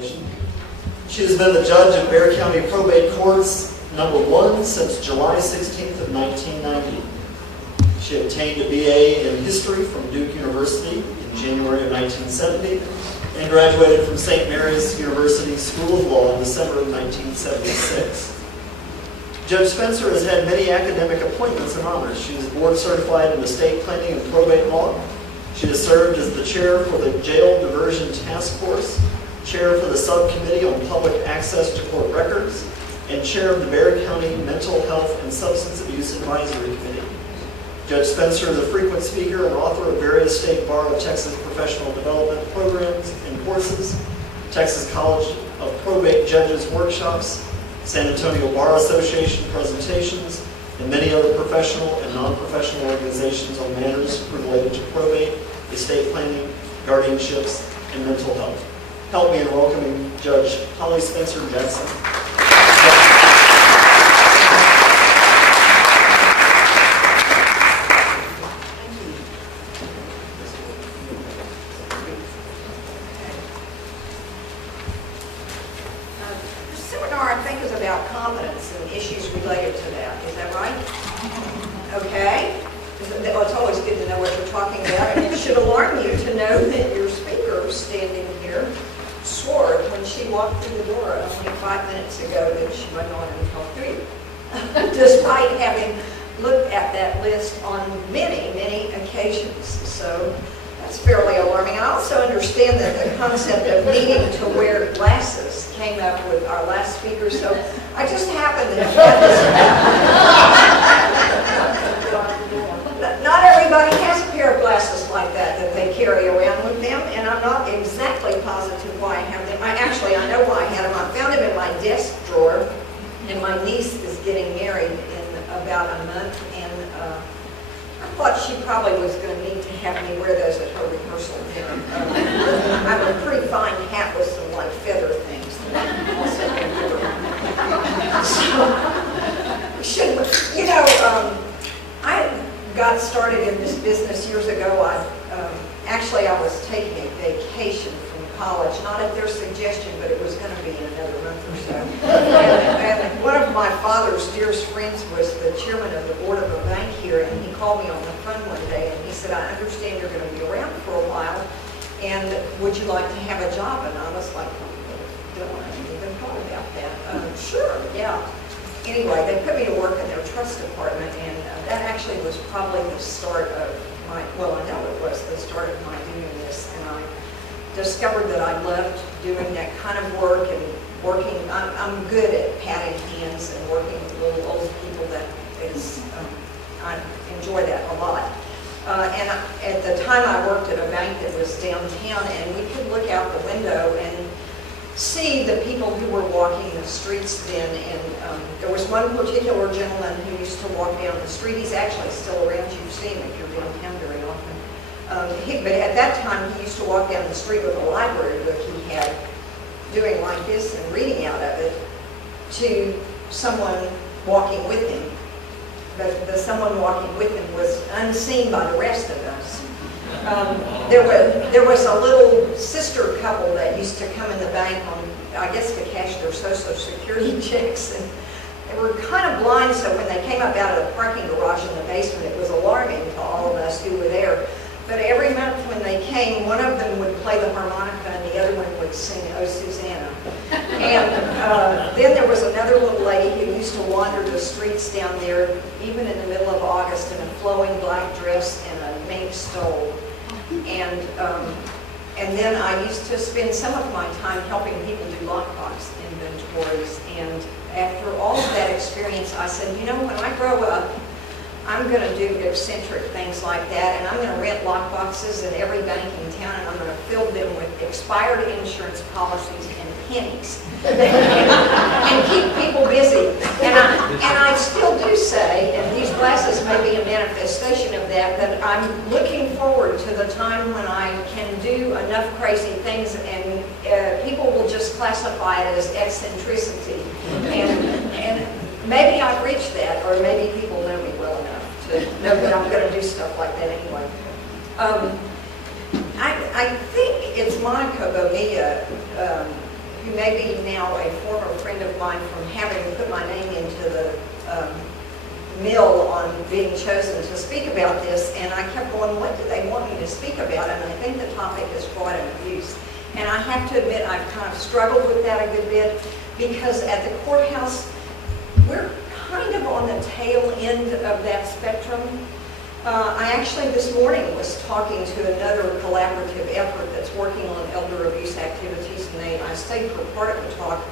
Congratulations. She has been the judge of Bexar County Probate Courts #1 since July 16th of 1990. She obtained a BA in History from Duke University in January of 1970 and graduated from St. Mary's University School of Law in December of 1976. Judge Spencer has had many academic appointments and honors. She is board certified in estate planning and probate law. She has served as the chair for the Jail Diversion Task Force, chair for the Subcommittee on Public Access to Court Records, and chair of the Bexar County Mental Health and Substance Abuse Advisory Committee. Judge Spencer is a frequent speaker and author of various State Bar of Texas professional development programs and courses, Texas College of Probate Judges workshops, San Antonio Bar Association presentations, and many other professional and non-professional organizations on matters related to probate, estate planning, guardianships, and mental health. Help me in welcoming Judge Holly Spencer Jackson. The seminar, I think, is about competence and issues related to that. Is that right? Okay. Well, it's always good to know what you're talking about, and it should alarm you to know that your speaker standing here swore when she walked through the door only 5 minutes ago that she wasn't on until 3, despite having looked at that list on many, many occasions. So that's fairly alarming. I also understand that the concept of needing to wear glasses came up with our last speaker, so I just happened to have this. Not everybody has a pair of glasses like that they carry around with them, and I'm not exactly positive why I have them. I know why I had them. I found them in my desk drawer, and my niece is getting married in about a month, and I thought she probably was going to need to have me wear those at her rehearsal dinner. I have a pretty fine hat with some like feather things that I also can do. So, I got started in this business years ago. I was taking a vacation from college, not at their suggestion, but it was going to be in another month or so. And one of my father's dearest friends was the chairman of the board of a bank here, and he called me on the phone one day, and he said, I understand you're going to be around for a while, and would you like to have a job? And I was like, I haven't even thought about that. Sure, yeah. Anyway, they put me to work in their trust department, and that actually was probably the start of I know it was the start of my doing this, and I discovered that I loved doing that kind of work and working. I'm good at patting hands and working with little old people. I enjoy that a lot. And at the time I worked at a bank that was downtown, and we could look out the window and see the people who were walking the streets then, and there was one particular gentleman who used to walk down the street. He's actually still around. You've seen him if you're downtown very often. But at that time, he used to walk down the street with a library book he had, doing like this and reading out of it to someone walking with him. But the someone walking with him was unseen by the rest of us. There was a little sister couple that used to come in the bank on, I guess, to cash their Social Security checks, and they were kind of blind, so when they came up out of the parking garage in the basement, it was alarming to all of us who were there. But every month when they came, one of them would play the harmonica and the other one would sing "Oh Susanna." And then there was another little lady who used to wander the streets down there, even in the middle of August, in a flowing black dress and a mink stole. And then I used to spend some of my time helping people do lockbox inventories. And after all of that experience, I said, when I grow up, I'm going to do eccentric things like that, and I'm going to rent lockboxes at every bank in town, and I'm going to fill them with expired insurance policies and pennies, and keep people busy. And I still do say, and these glasses may be a manifestation of that I'm looking forward to the time when I can do enough crazy things, and people will just classify it as eccentricity. And maybe I've reached that, or maybe people know me well enough to know that I'm going to do stuff like that anyway. I think it's Monica Bonilla who may be now a former friend of mine from having put my name into the mill on being chosen to speak about this, and I kept going, what do they want me to speak about? And I think the topic is fraud and abuse. And I have to admit, I've kind of struggled with that a good bit, because at the courthouse, we're kind of on the tail end of that spectrum. I actually this morning was talking to another collaborative effort that's working on elder abuse activities, and I stayed for part of the talk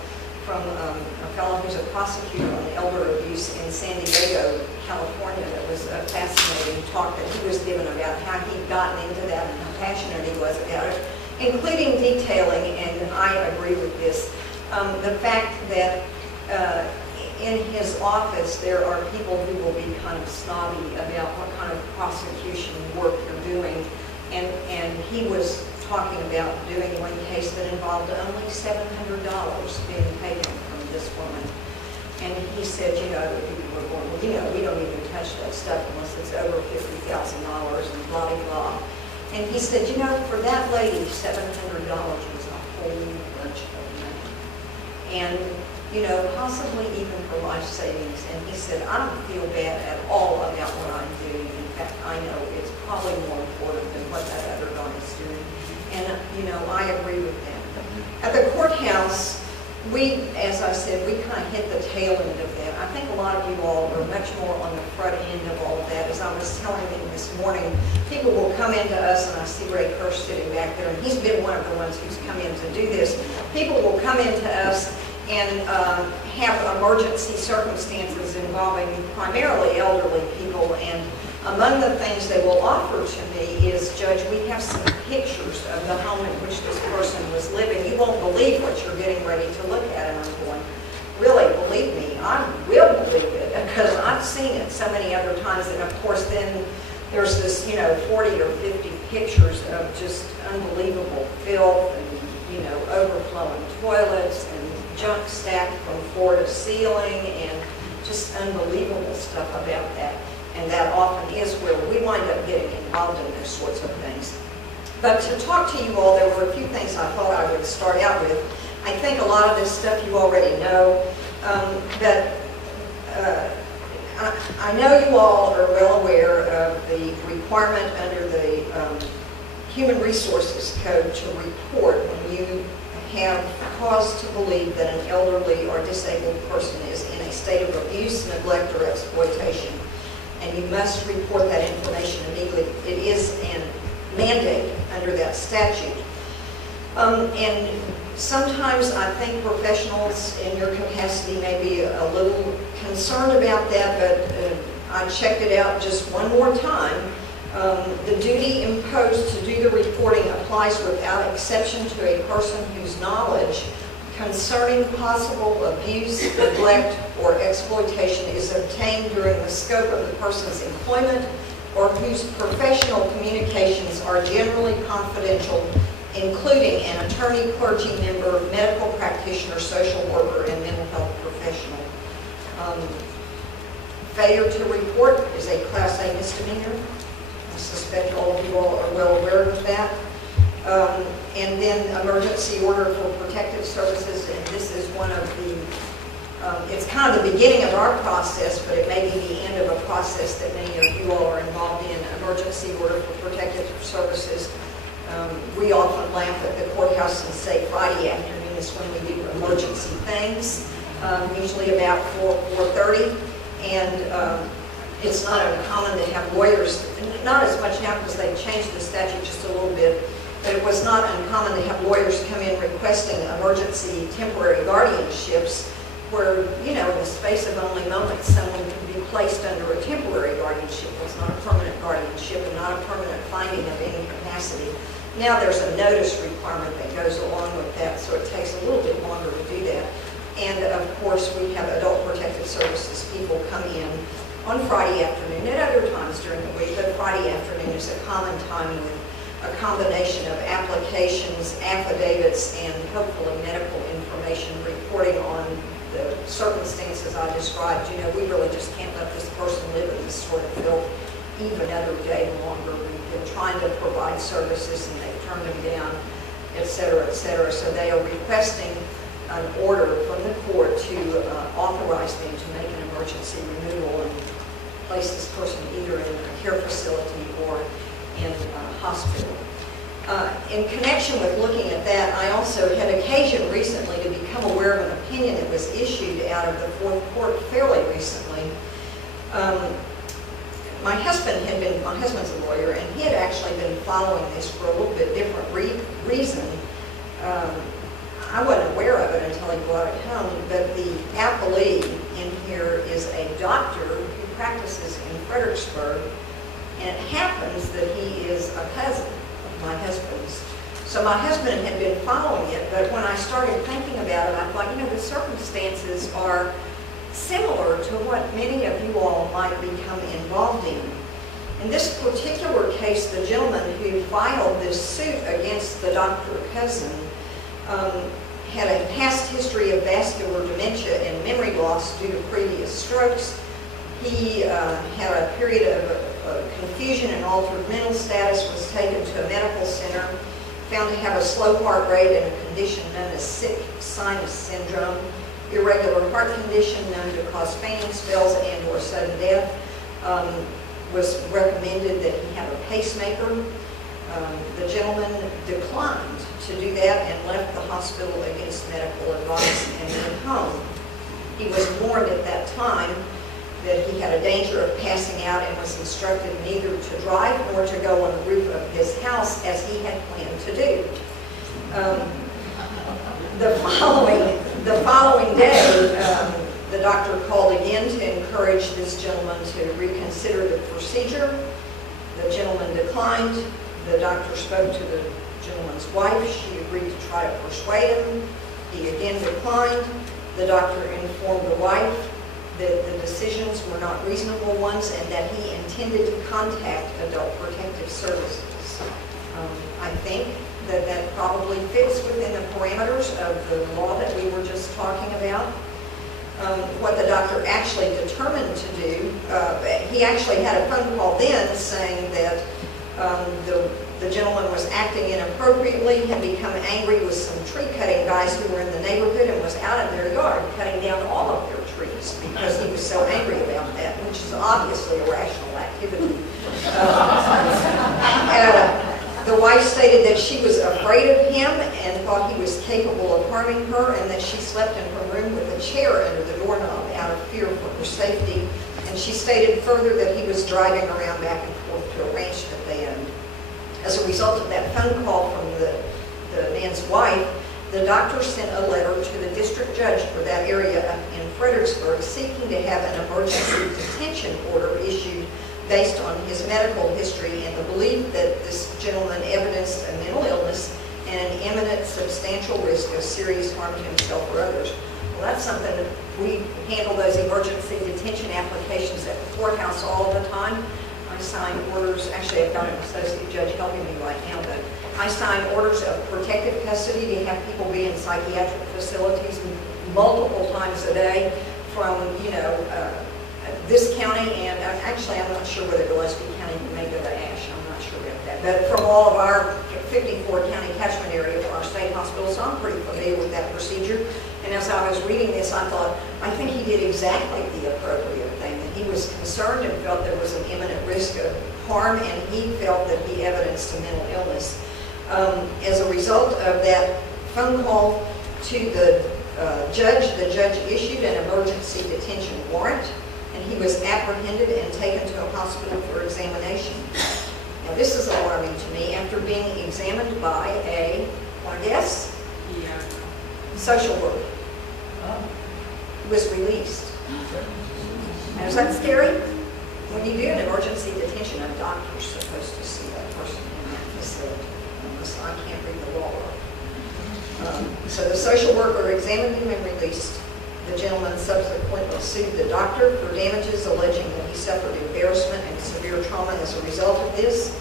from a fellow who's a prosecutor on elder abuse in San Diego, California. That was a fascinating talk that he was given about how he'd gotten into that and how passionate he was about it, including detailing, and I agree with this, the fact that in his office there are people who will be kind of snobby about what kind of prosecution work you're doing, and he was talking about doing one case that involved only $700 being taken from this woman. And he said, you know, the people were going, well, you know, we don't even touch that stuff unless it's over $50,000 and blah, blah, blah. And he said, you know, for that lady, $700 was a whole bunch of money. And, you know, possibly even for life savings. And he said, I don't feel bad at all about what I'm doing. In fact, I know it's probably more important than what that other guy is doing. And, you know, I agree with them. At the courthouse, we, as I said, we kind of hit the tail end of that. I think a lot of you all are much more on the front end of all of that. As I was telling them this morning, people will come into us, and I see Ray Kirsch sitting back there, and he's been one of the ones who's come in to do this. People will come into us and have emergency circumstances involving primarily elderly people, and among the things they will offer to me is, Judge, we have some pictures of the home in which this person was living. You won't believe what you're getting ready to look at. And I'm going, really, believe me, I will believe it, because I've seen it so many other times. And of course, then there's this, you know, 40 or 50 pictures of just unbelievable filth and, you know, overflowing toilets and junk stacked from floor to ceiling and just unbelievable stuff about that. And that often is where we wind up getting involved in those sorts of things. But to talk to you all, there were a few things I thought I would start out with. I think a lot of this stuff you already know, but I know you all are well aware of the requirement under the Human Resources Code to report when you have cause to believe that an elderly or disabled person is in a state of abuse, neglect, or exploitation. And you must report that information immediately. It is a mandate under that statute. And sometimes I think professionals in your capacity may be a little concerned about that, but I checked it out just one more time. The duty imposed to do the reporting applies without exception to a person whose knowledge concerning possible abuse, neglect, or exploitation is obtained during the scope of the person's employment, or whose professional communications are generally confidential, including an attorney, clergy member, medical practitioner, social worker, and mental health professional. Failure to report is a Class A misdemeanor. I suspect all of you all are well aware of that. And then emergency order for protective services, and this is one of the, it's kind of the beginning of our process, but it may be the end of a process that many of you all are involved in. Emergency order for protective services. We often laugh at the courthouse and say Friday afternoon is when we do emergency things, usually about 4:30, and it's not uncommon to have lawyers, not as much now because they've changed the statute just a little bit, but it was not uncommon to have lawyers come in requesting emergency temporary guardianships where, you know, in the space of only moments, someone could be placed under a temporary guardianship. It's not a permanent guardianship and not a permanent finding of any capacity. Now there's a notice requirement that goes along with that, so it takes a little bit longer to do that. And of course, we have adult protective services people come in on Friday afternoon and other times during the week, but Friday afternoon is a common time with a combination of applications, affidavits, and hopefully medical information reporting on the circumstances I described. You know, we really just can't let this person live in this sort of filth even another day longer. We've been trying to provide services and they've turned them down, et cetera, et cetera. So they are requesting an order from the court to authorize them to make an emergency removal and place this person either in a care facility or in a hospital. In connection with looking at that, I also had occasion recently to become aware of an opinion that was issued out of the Fourth Court fairly recently. My husband's a lawyer, and he had actually been following this for a little bit different reason. I wasn't aware of it until he brought it home, but the appellee in here is a doctor who practices in Fredericksburg, and it happens that he is a cousin of my husband's. So my husband had been following it, but when I started thinking about it, I thought, you know, the circumstances are similar to what many of you all might become involved in. In this particular case, the gentleman who filed this suit against the doctor cousin had a past history of vascular dementia and memory loss due to previous strokes. He had a period of confusion and altered mental status, was taken to a medical center, found to have a slow heart rate and a condition known as sick sinus syndrome, irregular heart condition known to cause fainting spells and or sudden death. Was recommended that he have a pacemaker. The gentleman declined to do that and left the hospital against medical advice and went home. He was warned at that time that he had a danger of passing out and was instructed neither to drive nor to go on the roof of his house as he had planned to do. The following day, the doctor called again to encourage this gentleman to reconsider the procedure. The gentleman declined. The doctor spoke to the gentleman's wife. She agreed to try to persuade him. He again declined. The doctor informed the wife that the decisions were not reasonable ones and that he intended to contact Adult Protective Services. I think that that probably fits within the parameters of the law that we were just talking about. What the doctor actually determined to do, he actually had a phone call then saying that the gentleman was acting inappropriately, had become angry with some tree cutting guys who were in the neighborhood and was out in their yard cutting down all of their trees because he was so angry about that, which is obviously a rational activity. The wife stated that she was afraid of him and thought he was capable of harming her, and that she slept in her room with a chair under the doorknob out of fear for her safety. And she stated further that he was driving around back and forth to a ranch that they owned. As a result of that phone call from the man's wife, the doctor sent a letter to the district judge for that area up in Fredericksburg seeking to have an emergency detention order issued based on his medical history and the belief that this gentleman evidenced a mental illness and an imminent substantial risk of serious harm to himself or others. Well, that's something that we handle those emergency detention applications at the courthouse all the time. I sign orders, actually I've got an associate judge helping me right now, but I sign orders of protective custody to have people be in psychiatric facilities multiple times a day from, this county, and actually I'm not sure whether Gillespie County may go to Ashe, I'm not sure about that, but from all of our 54 county catchment area for our state hospitals, so I'm pretty familiar with that procedure. And as I was reading this, I thought, I think he did exactly the appropriate thing, that he was concerned and felt there was an imminent risk of harm, and he felt that he evidenced a mental illness. As a result of that phone call to the judge issued an emergency detention warrant, and he was apprehended and taken to a hospital for examination. Now this is alarming to me. After being examined by a, want to guess? Yeah. Social worker. He was released. Now is that scary? When you do an emergency detention, a doctor's supposed to see that person in that facility. Unless I can't read the law. So the social worker examined him and released. The gentleman subsequently sued the doctor for damages, alleging that he suffered embarrassment and severe trauma as a result of this.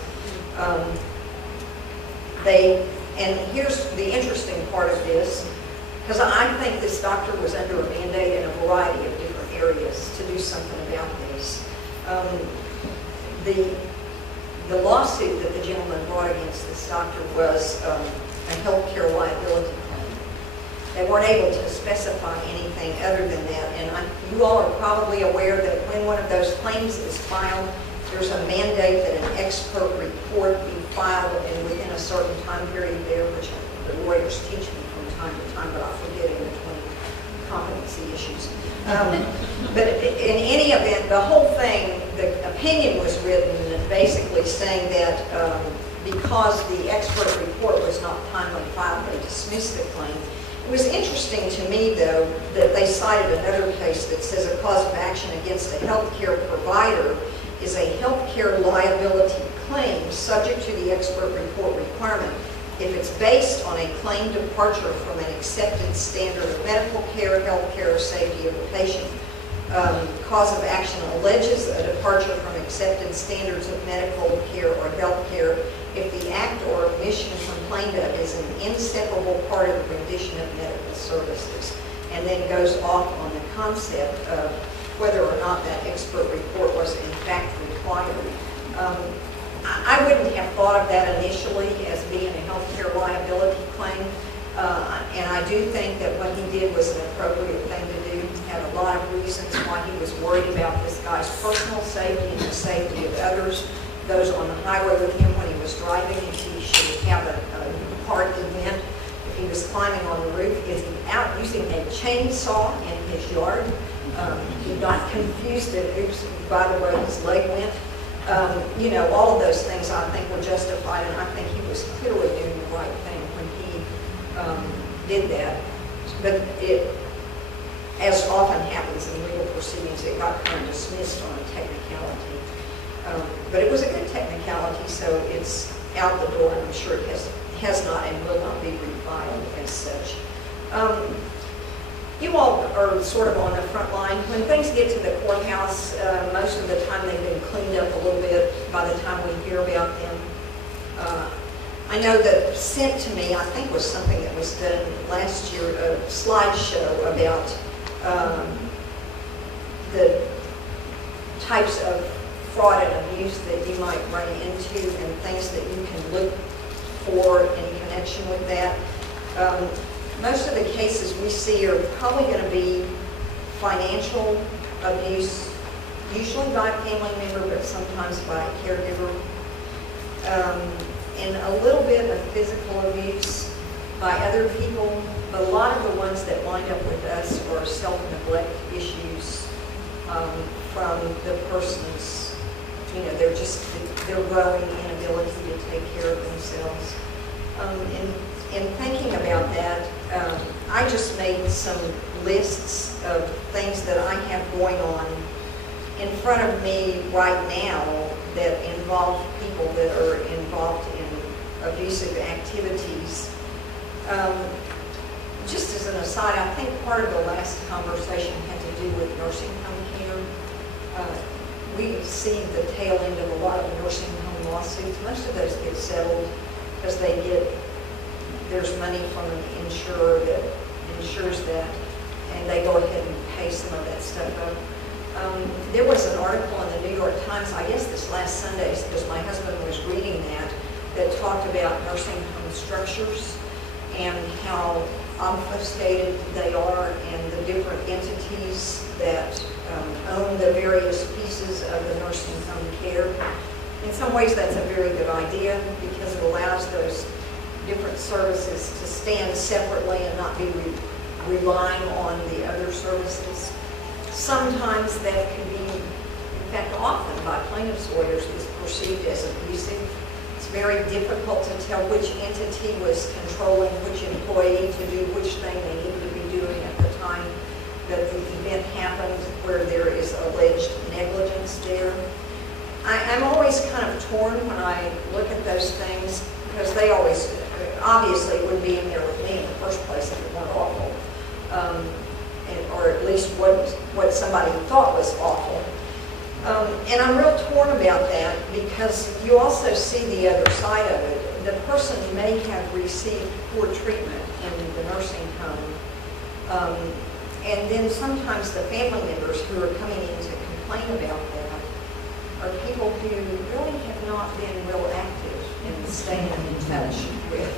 And here's the interesting part of this, because I think this doctor was under a mandate in a variety of different areas to do something about this. The lawsuit that the gentleman brought against this doctor was a health care liability claim. They weren't able to specify anything other than that. And you all are probably aware that when one of those claims is filed, there's a mandate that an expert report be filed and within a certain time period there, which the lawyers teach me from time to time, but I forget in between competency issues. But in any event, the whole thing, the opinion was written basically saying that because the expert report was not timely filed, they dismissed the claim. It was interesting to me, though, that they cited another case that says a cause of action against a healthcare provider is a healthcare liability claim subject to the expert report requirement if it's based on a claim departure from an accepted standard of medical care, healthcare, or safety of the patient. Cause of action alleges a departure from accepted standards of medical care or healthcare if the act or omission complained of is an inseparable part of the rendition of medical services, and then goes off on the concept of whether or not that expert report was in fact required. I wouldn't have thought of that initially as being a healthcare liability claim, and I do think that what he did was an appropriate thing to do. He had a lot of reasons why he was worried about this guy's personal safety and the safety of others, those on the highway with him when he was driving. If he should have a hard event, if he was climbing on the roof, is he out using a chainsaw in his yard? He got confused and oops, by the way, his leg went. You know, all of those things I think were justified, and I think he was clearly doing the right thing when he did that. But it, as often happens in legal proceedings, it got kind of dismissed on a technicality. But it was a good technicality, so it's out the door, and I'm sure it has not and will not be refiled as such. You all are sort of on the front line. When things get to the courthouse, most of the time they've been cleaned up a little bit by the time we hear about them. I know that sent to me, I think was something that was done last year, a slideshow about the types of fraud and abuse that you might run into and things that you can look for in connection with that. Most of the cases we see are probably going to be financial abuse, usually by a family member, but sometimes by a caregiver, and a little bit of physical abuse by other people. But a lot of the ones that wind up with us are self-neglect issues from the person's, you know, their growing inability to take care of themselves. In thinking about that, I just made some lists of things that I have going on in front of me right now that involve people that are involved in abusive activities. Just as an aside, I think part of the last conversation had to do with nursing home care. We see the tail end of a lot of nursing home lawsuits. Most of those get settled because there's money from an insurer that insures that, and they go ahead and pay some of that stuff up. There was an article in the New York Times, I guess this last Sunday, because my husband was reading that talked about nursing home structures and how obfuscated they are and the different entities that own the various pieces of the nursing home care. In some ways that's a very good idea because it allows those different services to stand separately and not be relying on the other services. Sometimes that can be, in fact often by plaintiff's lawyers, is perceived as abusive. It's very difficult to tell which entity was controlling which employee to do which thing they needed to be doing at the time that the event happened where there is alleged negligence there. I'm always kind of torn when I look at those things because they always, obviously, wouldn't be in there with me in the first place if it weren't awful, or at least what somebody thought was awful. And I'm real torn about that because you also see the other side of it. The person may have received poor treatment in the nursing home, and then sometimes the family members who are coming in to complain about that are people who really have not been real active in staying in touch with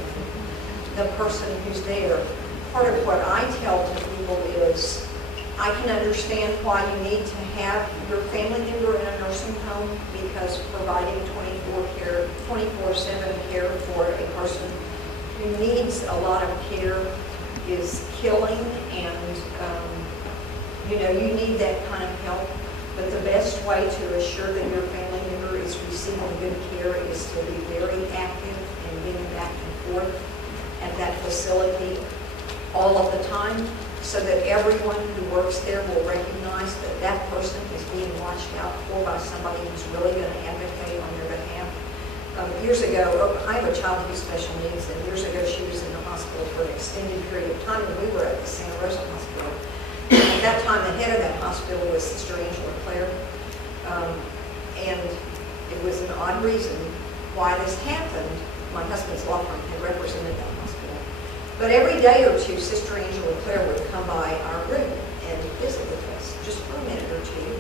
the person who's there. part of what I tell to people is, I can understand why you need to have your family member in a nursing home, because providing 24/7 care for a person who needs a lot of care is killing, and you need that kind of help. But the best way to assure that your family member is receiving good care is to be very active and getting back and forth at that facility all of the time, so that everyone who works there will recognize that that person is being watched out for by somebody who's really going to advocate on their behalf. Years ago, I have a child who's special needs, and years ago she was in the hospital for an extended period of time, and we were at the Santa Rosa Hospital. At that time, the head of that hospital was Sister Angela Clare, and it was an odd reason why this happened. My husband's law firm had represented that hospital. But every day or two, Sister Angela Clare would come by our room and visit with us, just for a minute or two.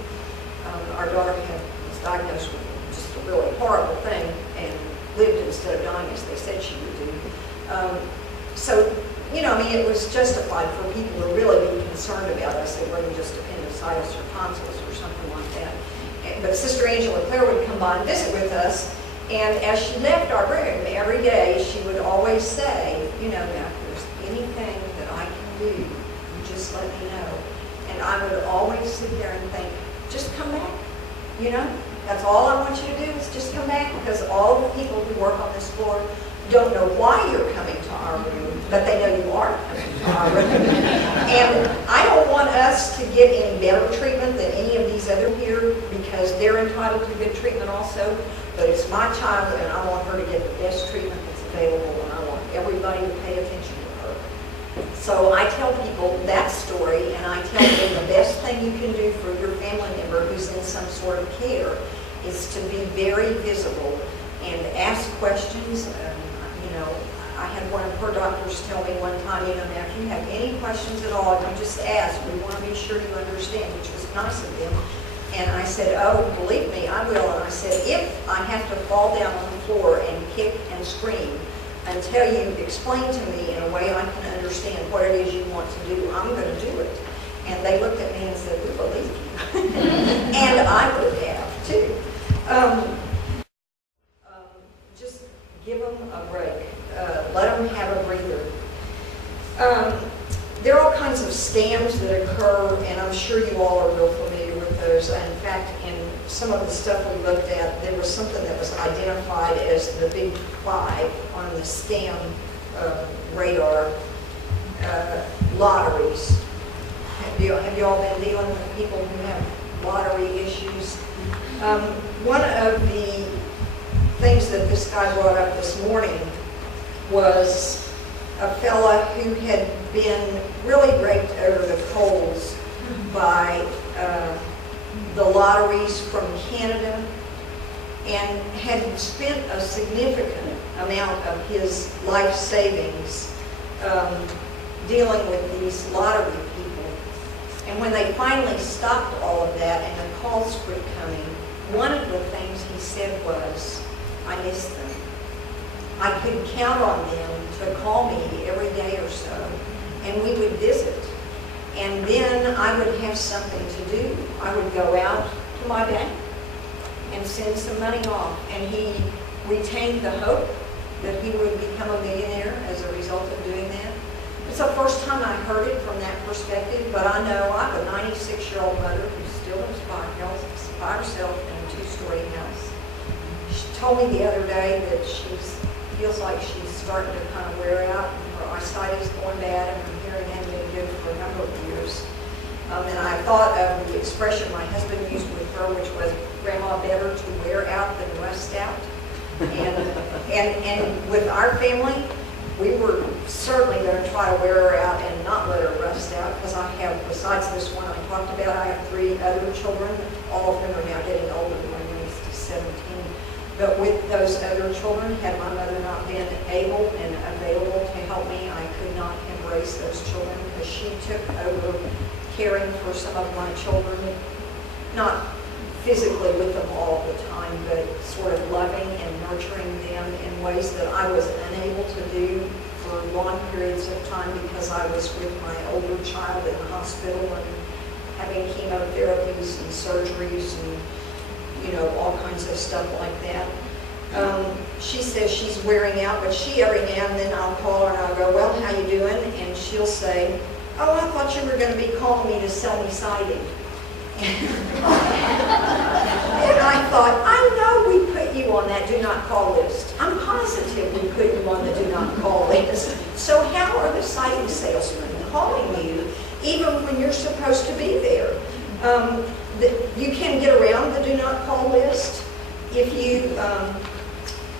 Our daughter was diagnosed with just a really horrible thing and lived instead of dying, as they said she would do. It was justified for people to really be concerned about us. It wasn't just appendicitis or tonsils or something like that. But Sister Angela Clare would come by and visit with us, and as she left our room every day, she would always say, now if there's anything that I can do, you just let me know. And I would always sit there and think, just come back. That's all I want you to do, is just come back, because all the people who work on this floor don't know why you're coming to our room, but they know you are coming to our room. And I don't want us to get any better treatment than any of these other here, because they're entitled to good treatment also, but it's my child, and I want her to get the best treatment that's available, and I want everybody to pay attention to her. So I tell people that story, and I tell them the best thing you can do for your family member who's in some sort of care is to be very visible and ask questions. I had one of her doctors tell me one time, now if you have any questions at all, you just ask. We want to be sure you understand, which was nice of them. And I said, oh, believe me, I will. And I said, if I have to fall down on the floor and kick and scream until you explain to me in a way I can understand what it is you want to do, I'm going to do it. And they looked at me and said, we believe you. And I would have, too. Just give them a break. Let them have a breather. There are all kinds of scams that occur, and I'm sure you all are real familiar with those. In fact, in some of the stuff we looked at, there was something that was identified as the big five on the scam radar. Lotteries. Have you all been dealing with people who have lottery issues? One of the things that this guy brought up this morning was a fella who had been really raked over the coals by the lotteries from Canada, and had spent a significant amount of his life savings dealing with these lottery people. And when they finally stopped all of that and the calls quit coming, one of the things he said was, I miss them. I could count on them to call me every day or so, and we would visit. And then I would have something to do. I would go out to my bank and send some money off. And he retained the hope that he would become a millionaire as a result of doing that. It's the first time I heard it from that perspective, but I know I have a 96-year-old mother who still lives by herself in a 2-story house. She told me the other day that she feels like she's starting to kind of wear out. Her eyesight is going bad, and her hearing hadn't been good for a number of years. And I thought of the expression my husband used with her, which was, Grandma, better to wear out than rust out. And with our family, we were certainly going to try to wear her out and not let her rust out, because I have, besides this one I talked about, I have 3 other children. All of them are now getting older. My youngest is 17. But with those other children, had my mother not been able and available to help me, I could not have raised those children, because she took over caring for some of my children, not physically with them all the time, but sort of loving and nurturing them in ways that I was unable to do for for long periods of time because I was with my older child in the hospital and having chemotherapies and surgeries and, you know, all kinds of stuff like that. She says she's wearing out, but she every now and then I'll call her and I'll go, well, how you doing? And she'll say, oh, I thought you were going to be calling me to sell me siding. And I thought, I know we put you on that do not call list. I'm positive we put you on the do not call list. So how are the siding salesmen calling you even when you're supposed to be there? You can get around the do not call list if you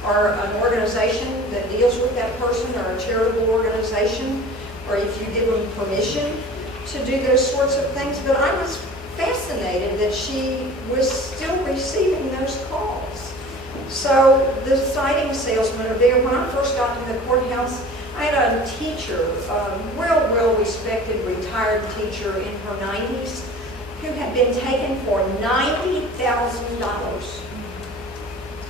are an organization that deals with that person or a charitable organization, or if you give them permission to do those sorts of things. But I was fascinated that she was still receiving those calls. So the siding salesmen are there. When I first got to the courthouse, I had a teacher, real respected retired teacher in her 90s, who had been taken for $90,000.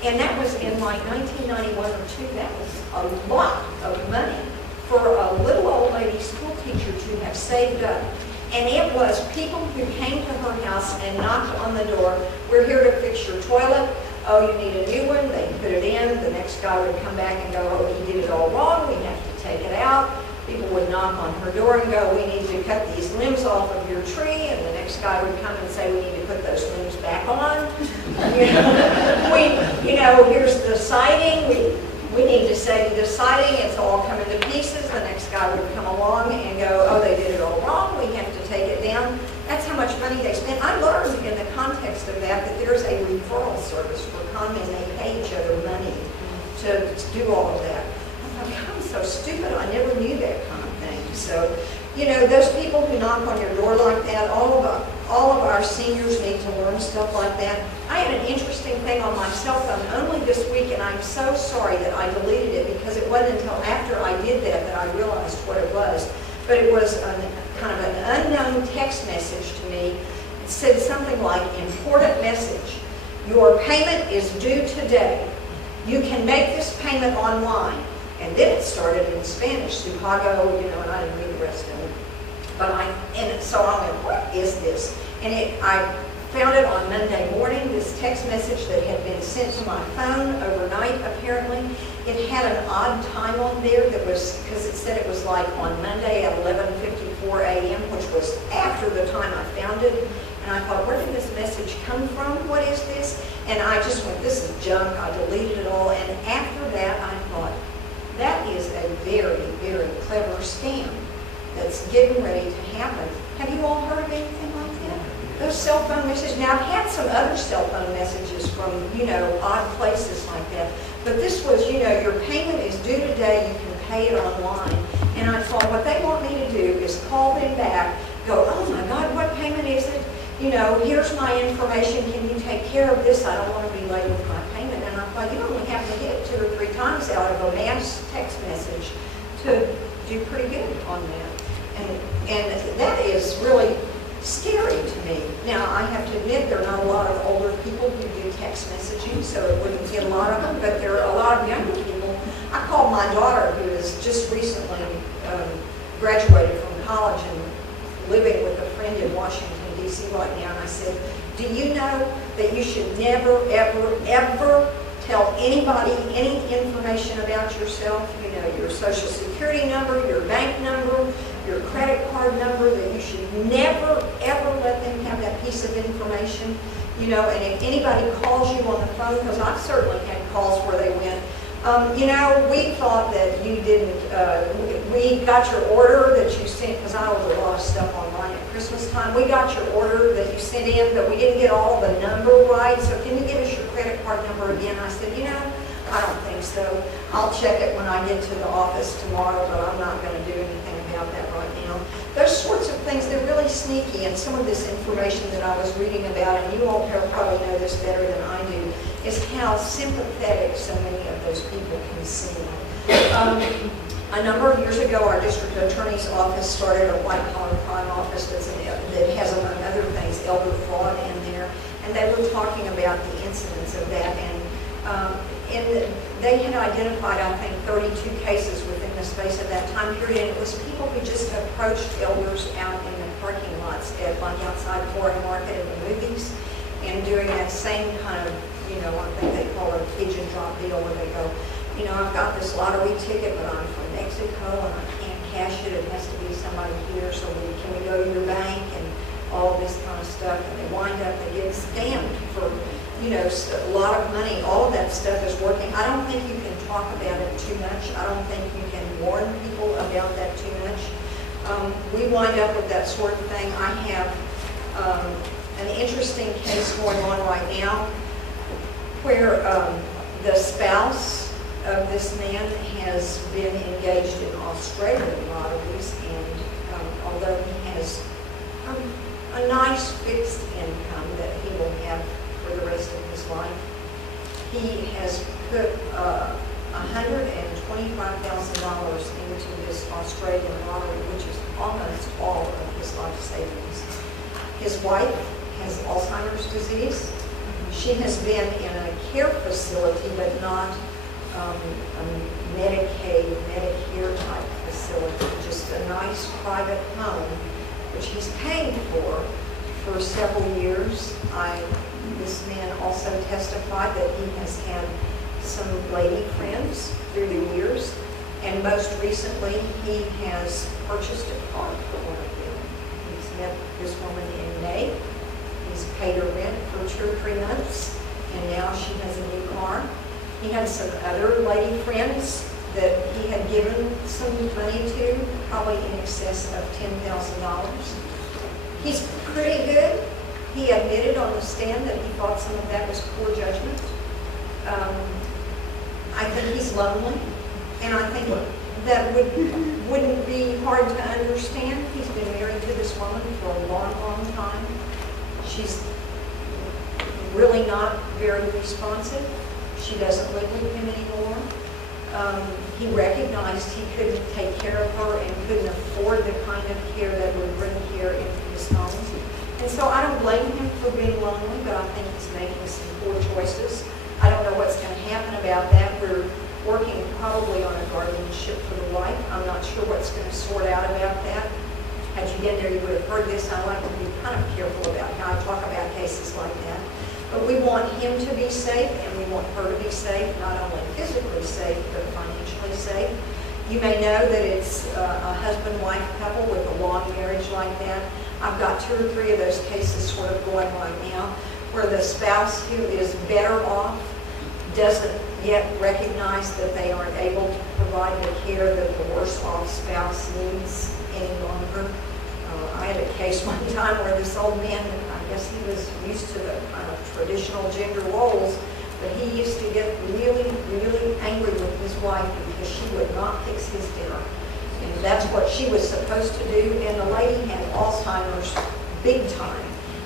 And that was in like 1991 or 2. That was a lot of money for a little old lady school teacher to have saved up. And it was people who came to her house and knocked on the door. We're here to fix your toilet. Oh, you need a new one. They put it in. The next guy would come back and go, oh, he did it all wrong. We have to take it out. People would knock on her door and go, we need to cut these limbs off of your tree. And the next guy would come and say, we need to put those limbs back on. Here's the siding. We need to save the siding. It's all coming to pieces. The next guy would come along and go, oh, they did it all wrong. We have to take it down. That's how much money they spend. I learned in the context of that there's a referral service for con men. They pay each other money to do all of that. I thought, I'm so stupid. I never knew that kind of thing. So, those people who knock on your door like that, all of our seniors need to learn stuff like that. I had an interesting thing on my cell phone only this week, and I'm so sorry that I deleted it because it wasn't until after I did that I realized what it was. But it was kind of an unknown text message to me. It said something like, important message. Your payment is due today. You can make this payment online. And then it started in Spanish, Supago, and I didn't read the rest of it. So I went, what is this? And I found it on Monday morning, this text message that had been sent to my phone overnight, apparently. It had an odd time on there that was, because it said it was like on Monday at 11:54 a.m., which was after the time I found it. And I thought, where did this message come from? What is this? And I just went, this is junk. I deleted it all. And after that, I thought, that is a very, very clever scam that's getting ready to happen. Have you all heard of anything like that? Those cell phone messages. Now, I've had some other cell phone messages from, odd places like that. But this was, your payment is due today. You can pay it online. And I thought, what they want me to do is call them back, go, oh my God, what payment is it? Here's my information. Can you take care of this? I don't want to be late with my payment. And I thought, you only have to hit 2 or 3 times out of a mass text message to do pretty good on that. And that is really scary to me. Now, I have to admit there are not a lot of older people who do text messaging, so it wouldn't get a lot of them, but there are a lot of younger people. I called my daughter, who has just recently graduated from college and living with a friend in Washington, D.C. right now, and I said, do you know that you should never, ever, ever tell anybody any information about yourself? Your social security number, your bank number, your credit card number, that you should never, ever let them have that piece of information. And if anybody calls you on the phone, because I've certainly had calls where they went, we thought that you didn't, we got your order that you sent, because I ordered a lot of stuff online at Christmas time. We got your order that you sent in, but we didn't get all the number right, so can you give us your credit card number again? I said, I don't think so. I'll check it when I get to the office tomorrow, but I'm not going to do anything about that right now. Those sorts of things, they're really sneaky, and some of this information that I was reading about, and you all probably know this better than I do, is how sympathetic so many of those people can seem. A number of years ago, our district attorney's office started a white-collar crime office that has, among other things, elder fraud in there, and they were talking about the incidence of that, and they had identified, I think, 32 cases within the space of that time period. And it was people who just approached elders out in the parking lots at like outside Florida Market and the movies, and doing that same kind of, I think they call it a pigeon drop deal where they go, I've got this lottery ticket, but I'm from Mexico and I can't cash it. It has to be somebody here, so can we go to your bank and all of this kind of stuff. And they wind up, they get scammed for, a lot of money. All of that stuff is working. I don't think you can talk about it too much. I don't think you can warn people about that too much. We wind up with that sort of thing. I have an interesting case going on right now where the spouse of this man has been engaged in Australian lotteries, and although he has a nice fixed income that he will have for the rest of his life, he has put $125,000 into this Australian lottery, which is almost all of his life savings. His wife has Alzheimer's disease. She has been in a care facility, but not a Medicaid, Medicare type facility, just a nice private home, which he's paying for several years. This man also testified that he has had some lady friends through the years, and most recently he has purchased a car for one of them. He's met this woman in May. He's paid her rent for 2 or 3 months, and now she has a new car. He had some other lady friends that he had given some money to, probably in excess of $10,000. He's pretty good. He admitted on the stand that he thought some of that was poor judgment. I think he's lonely, and I think that wouldn't be hard to understand. He's been married to this woman for a long, long time. She's really not very responsive. She doesn't live with him anymore. He recognized he couldn't take care of her and couldn't afford the kind of care that would bring care into his home. And so I don't blame him for being lonely, but I think he's making some poor choices. I don't know what's going to happen about that. We're working probably on a guardianship for the wife. I'm not sure what's going to sort out about that. Had you been there, you would have heard this. I like to be kind of careful about how I talk about cases like that. But we want him to be safe, and we want her to be safe, not only physically safe, but financially safe. You may know that it's a husband-wife couple with a long marriage like that. I've got 2 or 3 of those cases sort of going right now, where the spouse who is better off doesn't yet recognize that they aren't able to provide the care that the worse off spouse needs any longer. I had a case one time where this old man, I guess he was used to the traditional gender roles, but he used to get really, really angry with his wife because she would not fix his dinner. And that's what she was supposed to do, and the lady had Alzheimer's big time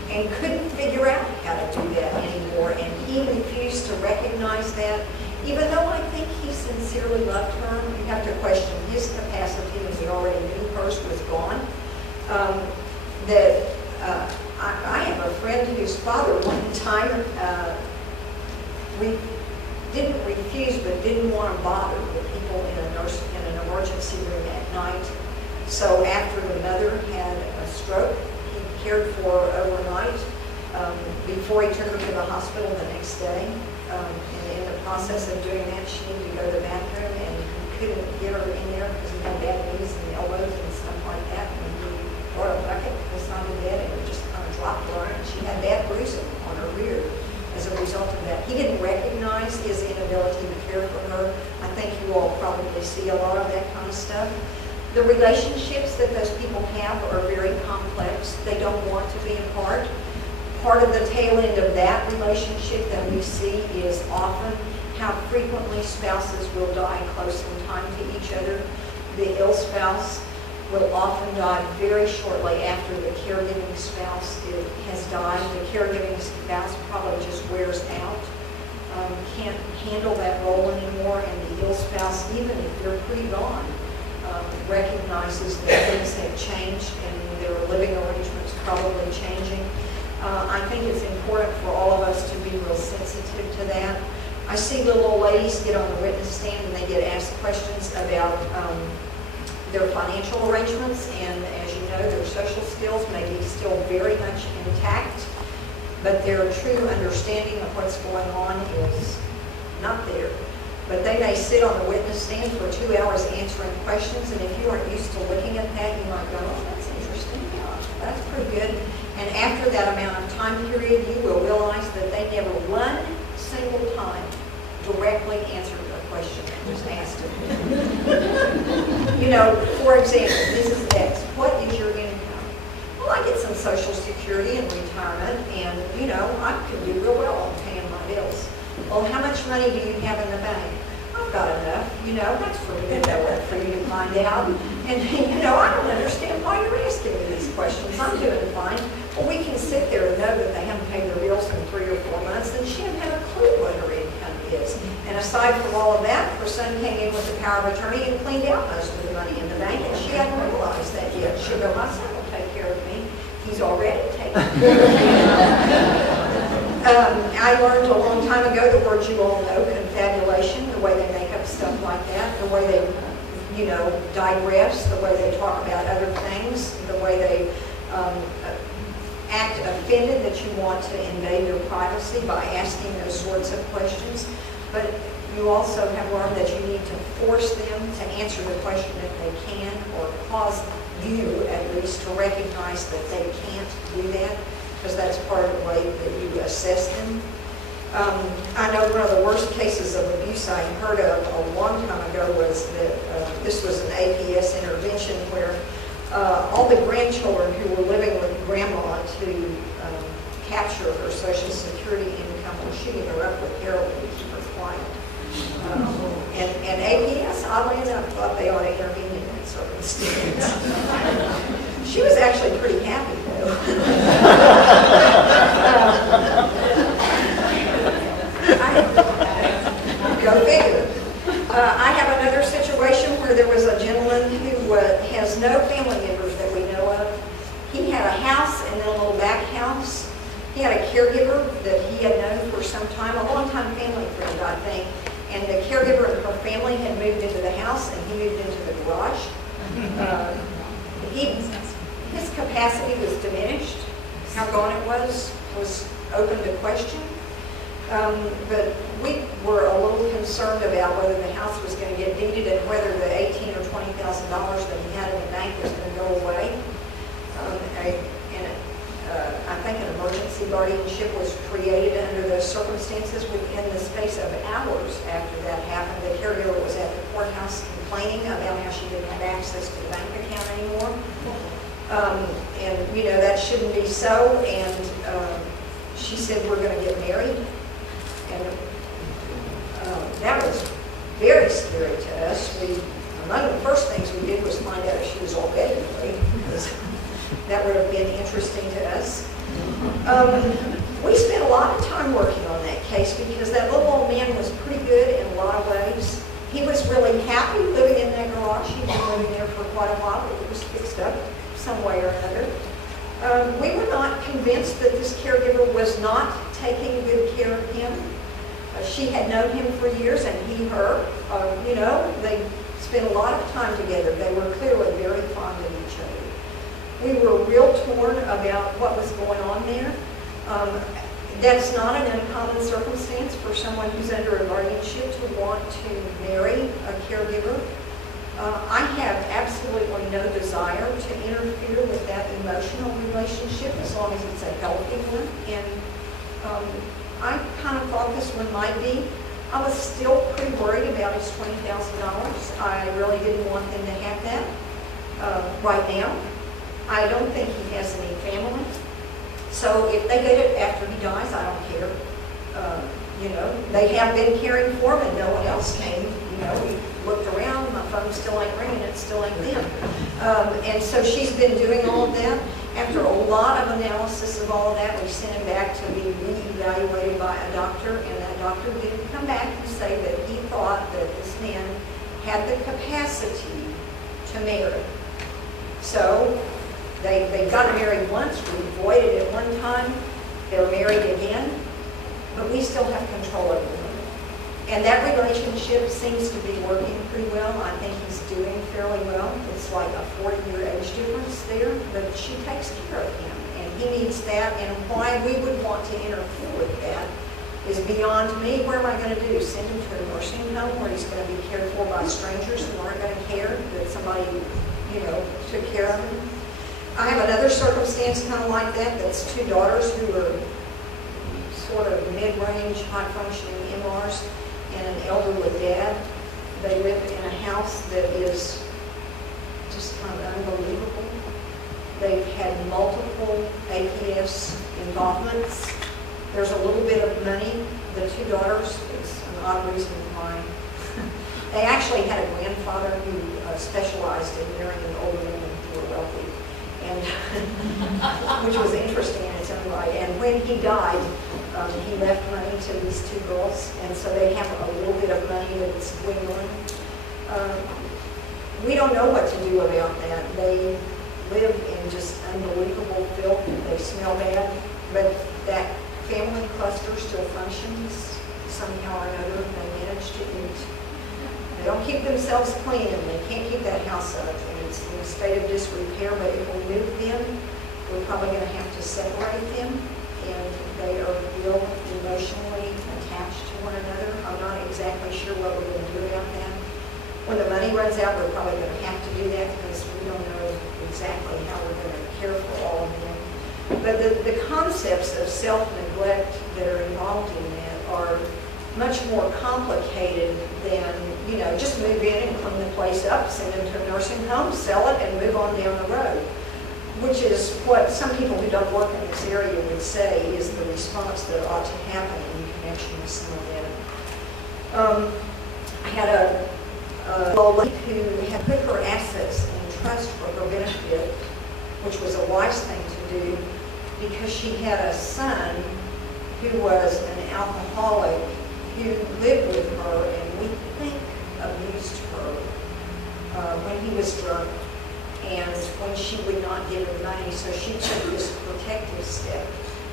and couldn't figure out how to do that anymore, and he refused to recognize that. Even though I think he sincerely loved her, you have to question his capacity, and he already knew hers was gone. I have a friend whose father one time didn't refuse but didn't want to bother the people in an emergency room at night. So after the mother had a stroke, he cared for her overnight before he took her to the hospital the next day. And in the process of doing that, she needed to go to the bathroom, and he couldn't get her in there because he had bad knees and elbows and stuff like that. And he brought a bucket beside the bed, and it just kind of dropped her, and she had bad bruising on her rear as a result of that. He didn't recognize his inability to care for her. I think you all probably see a lot of that kind of stuff. The relationships that those people have are very complex. They don't want to be apart. Part of the tail end of that relationship that we see is often how frequently spouses will die close in time to each other. The ill spouse will often die very shortly after the caregiving spouse has died. The caregiving spouse probably just wears out, can't handle that role anymore, and the ill spouse, even if they're pretty gone, recognizes that things have changed and their living arrangements probably changing. I think it's important for all of us to be real sensitive to that. I see little old ladies get on the witness stand and they get asked questions about financial arrangements, and as you know, their social skills may be still very much intact, but their true understanding of what's going on is not there. But they may sit on the witness stand for 2 hours answering questions, and if you aren't used to looking at that, you might go, oh, that's interesting, yeah, that's pretty good. And after that amount of time period, you will realize that they never one single time directly answered a question that was asked of them. You know, for example, Mrs. X, what is your income? Well, I get some Social Security and retirement, and, you know, I could do real well on paying my bills. Well, how much money do you have in the bank? I've got enough. You know, that's for me for you to find out. And, you know, I don't understand why you're asking me these questions. I'm doing fine. Well, we can sit there and know that they haven't paid their bills in 3 or 4 months, and she doesn't have a clue what her income is. And aside from all of that, her son came in with the power of attorney and cleaned out most of the money in the bank, and she hadn't realized that yet. She'll go, my son will take care of me. He's already taken care of me. I learned a long time ago the word you all know, confabulation, the way they make up stuff like that, the way they, you know, digress, the way they talk about other things, the way they act offended that you want to invade their privacy by asking those sorts of questions. But you also have learned that you need to force them to answer the question if they can, or cause you at least to recognize that they can't do that, because that's part of the way that you assess them. I know one of the worst cases of abuse I heard of a long time ago was that this was an APS intervention where all the grandchildren who were living with grandma to capture her Social Security income were shooting her up with heroin to keep her quiet. And APS, oddly enough, thought they ought to intervene in that circumstance. She was actually pretty happy, though. Go figure. I have another situation where there was a gentleman who has no family members that we know of. He had a house and then a little back house. He had a caregiver that he had known for some time, a long-time family friend, I think. And the caregiver and her family had moved into the house, and he moved into the garage. His capacity was diminished. How gone it was open to question. But we were a little concerned about whether the house was going to get deeded and whether the $18,000 or $20,000 that he had in the bank was going to go away. I think an emergency guardianship was created under those circumstances within the space of hours after that happened. The caregiver was at the courthouse complaining about how she didn't have access to the bank account anymore. And, you know, that shouldn't be so. And she said, we're going to get married. And that was very scary to us. One of the first things we did was find out if she was already married, because that would have been interesting to us. We spent a lot of time working on that case because that little old man was pretty good in a lot of ways. He was really happy living in that garage. He'd been living there for quite a while, but it was fixed up some way or another. We were not convinced that this caregiver was not taking good care of him. She had known him for years, and he, her, you know, they spent a lot of time together. They were clearly very fond of each other. We were real torn about what was going on there. That's not an uncommon circumstance for someone who's under a guardianship to want to marry a caregiver. I have absolutely no desire to interfere with that emotional relationship as long as it's a healthy one. And I kind of thought this one might be. I was still pretty worried about his $20,000. I really didn't want them to have that right now. I don't think he has any family. So if they get it after he dies, I don't care. You know, they have been caring for him and no one else came. You know, we looked around, my phone still ain't ringing, it still ain't them. And so she's been doing all of that. After a lot of analysis of all of that, we sent him back to be re-evaluated by a doctor, and that doctor did come back and say that he thought that this man had the capacity to marry. So they got married once, we voided it one time, they're married again, but we still have control over them. And that relationship seems to be working pretty well. I think he's doing fairly well. It's like a 40-year age difference there, but she takes care of him, and he needs that. And why we would want to interfere with that is beyond me. What am I going to do? Send him to a nursing home where he's going to be cared for by strangers who aren't going to care that somebody, took care of him? I have another circumstance kind of like that. That's two daughters who are sort of mid-range, high-functioning MRs and an elderly dad. They live in a house that is just kind of unbelievable. They've had multiple APS involvements. There's a little bit of money. The two daughters, it's an odd reason why. They actually had a grandfather who specialized in marrying older women who were wealthy, and which was interesting in its own right. And when he died, he left money to these two girls, and so they have a little bit of money that's dwindling. We don't know what to do about that. They live in just unbelievable filth. They smell bad, but that family cluster still functions somehow or another. They manage to eat. They don't keep themselves clean, and they can't keep that house up, and it's in a state of disrepair. But if we move them, we're probably going to have to separate them, and they are real emotionally attached to one another. I'm not exactly sure what we're going to do about that. When the money runs out, we're probably going to have to do that because we don't know exactly how we're going to care for all of them. But the concepts of self-neglect that are involved in that are much more complicated than, just move in and clean the place up, send them to a nursing home, sell it, and move on down the road, which is what some people who don't work in this area would say is the response that ought to happen in connection with some of that. I had a lady who had put her assets in trust for her benefit, which was a wise thing to do, because she had a son who was an alcoholic who lived with her and we think abused her when he was drunk and when she would not give him money. So she took this protective step.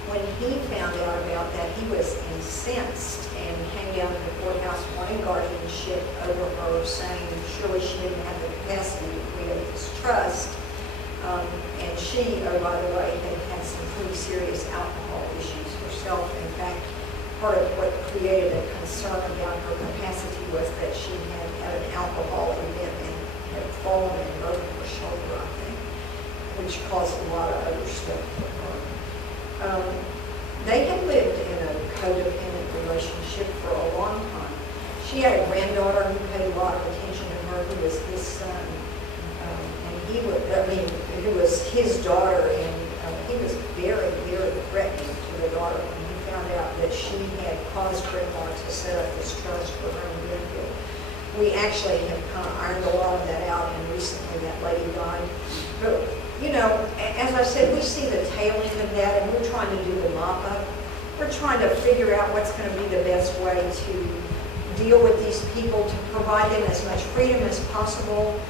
When he found out about that, he was incensed and came down to the courthouse wanting guardianship over her, saying surely she didn't have the capacity to create this trust. And she, oh by the way, had some pretty serious alcohol issues herself. In fact, part of what created a concern about her capacity was that she had an alcohol event and had fallen and broken her shoulder, I think, which caused a lot of other stuff for her. They had lived in a codependent relationship for a long time. She had a granddaughter who paid a lot of attention to her, who was his son. Who was his daughter, and he was very, very threatening to the daughter when he found out that she had caused Grandma to set up this trust for her own benefit. We actually have kind of ironed a lot of that out, and recently that lady died. But, as I said, we see the tail end of that, and we're trying to do the mop-up. We're trying to figure out what's going to be the best way to deal with these people, to provide them as much freedom as possible.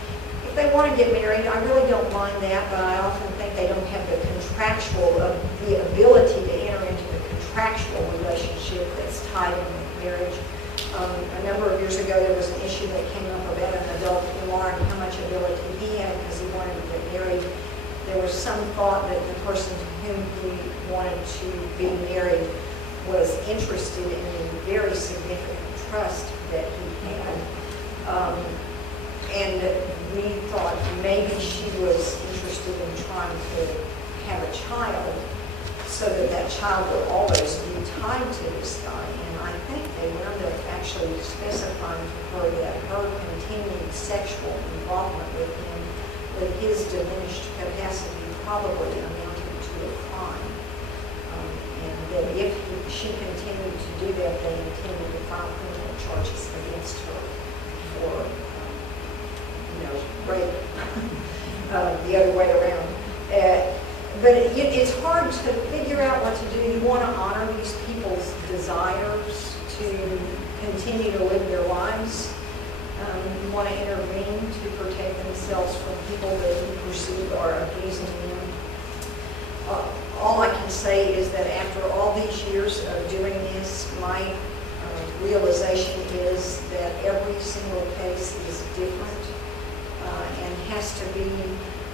If they want to get married, I really don't mind that, but I often think they don't have the ability to enter into the contractual relationship that's tied in with marriage. A number of years ago, there was an issue that came up about an adult MR and how much ability he had because he wanted to get married. There was some thought that the person to whom he wanted to be married was interested in a very significant trust that he had. And we thought maybe she was interested in trying to have a child so that that child would always be tied to this guy. And I think they wound up actually specifying to her that her continued sexual involvement with him, with his diminished capacity, probably amounted to a crime. And that if she continued to do that, they intended to file criminal charges against her for rape, the other way around. But it's hard to figure out what to do. You want to honor these people's desires to continue to live their lives. You want to intervene to protect themselves from people that you perceive are abusing them. All I can say is that after all these years of doing this, my realization is that every single case is different. has to be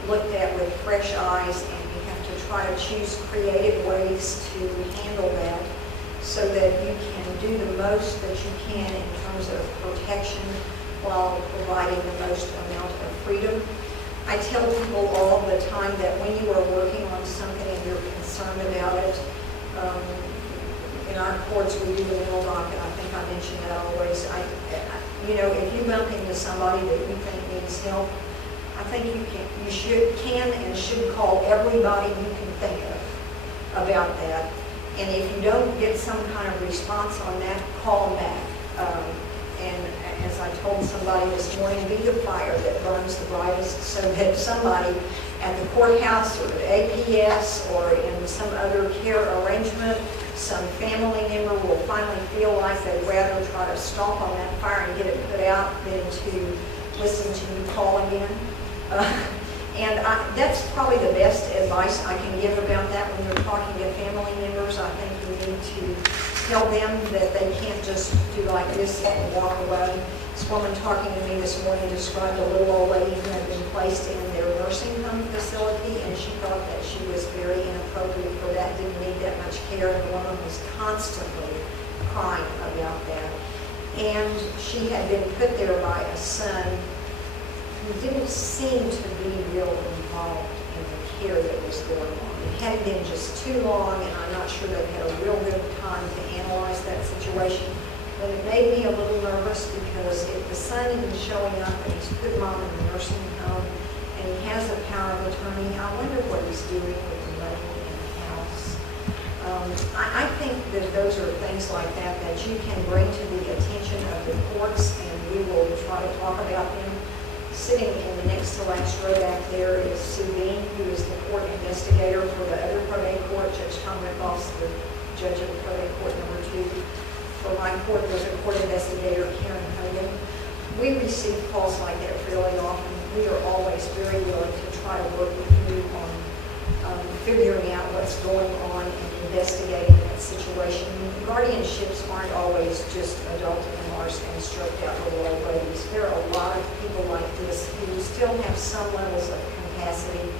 looked at with fresh eyes, and you have to try to choose creative ways to handle that so that you can do the most that you can in terms of protection while providing the most amount of freedom. I tell people all the time that when you are working on something and you're concerned about it, in our courts we do the middle dock, and I think I mention that always. If you bump into somebody that you think needs help, I think you can and should call everybody you can think of about that. And if you don't get some kind of response on that, call them back. And as I told somebody this morning, be the fire that burns the brightest, so that somebody at the courthouse or at APS or in some other care arrangement, some family member will finally feel like they'd rather try to stomp on that fire and get it put out than to listen to you call again. That's probably the best advice I can give about that when you're talking to family members. I think you need to tell them that they can't just do like this and walk away. This woman talking to me this morning described a little old lady who had been placed in their nursing home facility, and she thought that she was very inappropriate for that, didn't need that much care, and the woman was constantly crying about that. And she had been put there by a son who didn't seem to be real involved in the care that was going on. It hadn't been just too long, and I'm not sure they had a real good time to analyze that situation. But it made me a little nervous because if the son isn't showing up and he's put mom in the nursing home and he has a power of attorney, I wonder what he's doing with the money in the house. I think that those are things like that that you can bring to the attention of the courts, and we will try to talk about them. Sitting in the next to last row back there is Sue Bean, who is the court investigator for the other probate court. Judge Tom Rickhoff's the judge of the probate court #2. For my court, there's a court investigator, Karen Hogan. We receive calls like that fairly often. We are always very willing to try to work with you on figuring out what's going on and investigating that situation. Guardianships aren't always just adult MRs and stroked out little old ladies. There are a lot of people like this who still have some levels of capacity,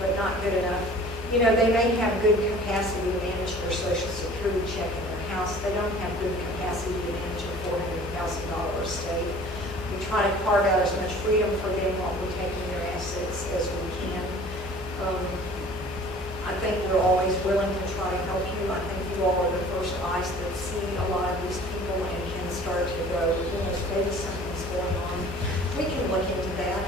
but not good enough. They may have good capacity to manage their Social Security check in their house. They don't have good capacity to manage a $400,000 estate. We try to carve out as much freedom for them while we're taking their assets as we can. I think we're always willing to try to help you. I think you all are the first eyes that see a lot of these people and can start to go, maybe something's going on. We can look into that.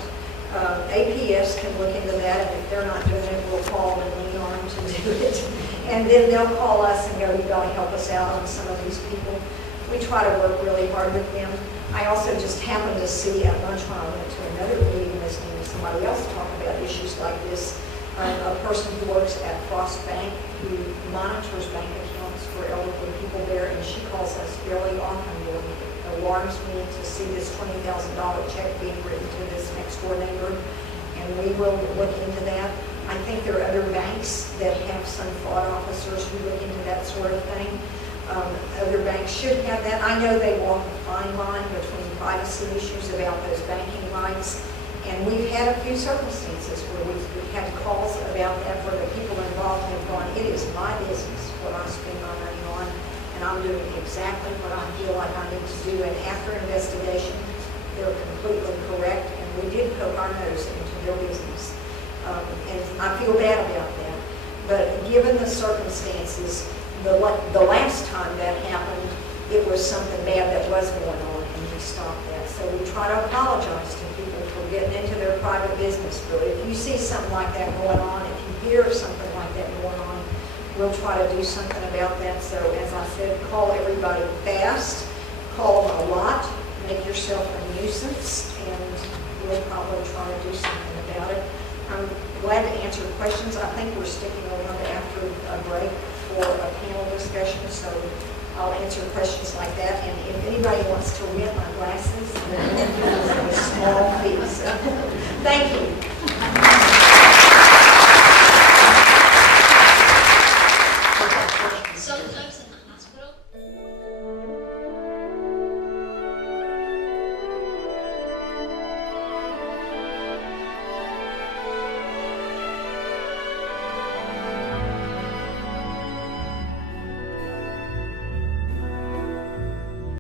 APS can look into that, and if they're not doing it, we'll call them and lean on them to do it. And then they'll call us and go, you've got to help us out on some of these people. We try to work really hard with them. I also just happened to see at lunch when I went to another meeting listening to somebody else talk about issues like this. A person who works at Frost Bank who monitors bank accounts for elderly people there, and she calls us fairly often. It alarms me to see this $20,000 check being written to this next door neighbor, and we will look into that. I think there are other banks that have some fraud officers who look into that sort of thing. Other banks should have that. I know they walk a fine line between privacy issues about those banking rights. And we've had a few circumstances where we've had calls about that where the people involved have gone, it is my business what I spend my money on, and I'm doing exactly what I feel like I need to do. And after investigation, they're completely correct, and we did poke our nose into their business. And I feel bad about that. But given the circumstances, the last time that happened, it was something bad that was going on, and we stopped that. So we try to apologize to people for getting into their private business. But if you see something like that going on, if you hear of something like that going on, we'll try to do something about that. So as I said, call everybody fast, call them a lot, make yourself a nuisance, and we'll probably try to do something about it. I'm glad to answer questions. I think we're sticking around after a break for a panel discussion, so I'll answer questions like that. And if anybody wants to rent my glasses, then a small fee. So, thank you.